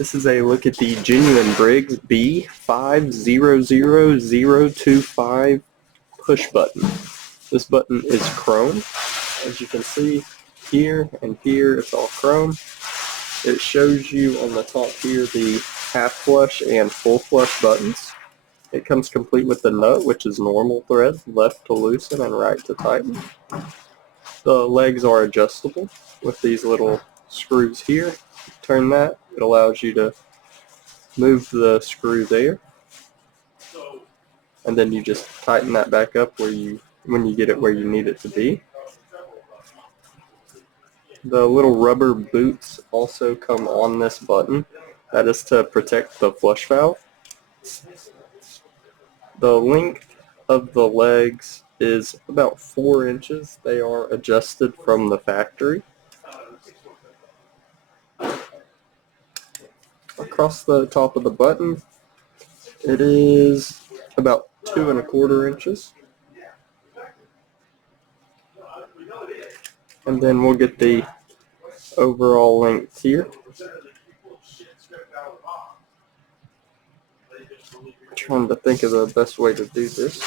This is a look at the genuine Briggs B500025 push button. This button is chrome. As you can see here and here, it's all chrome. It shows you on the top here the half flush and full flush buttons. It comes complete with the nut, which is normal thread, left to loosen and right to tighten. The legs are adjustable with these little screws here. Turn that, it allows you to move the screw there, and then you just tighten that back up when you get it where you need it to be. The little rubber boots also come on this button. That is to protect the flush valve. The length of the legs is about 4 inches. They are adjusted from the factory. Across the top of the button, it is about 2 1/4 inches. And then we'll get the overall length here. Trying to think of the best way to do this.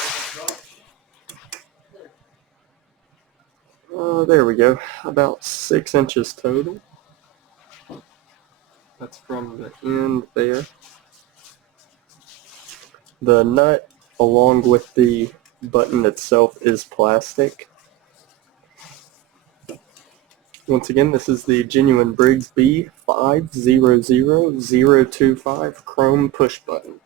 There we go, about 6 inches total. That's from the end there. The nut along with the button itself is plastic. Once again, this is the genuine Briggs B500025 chrome push button.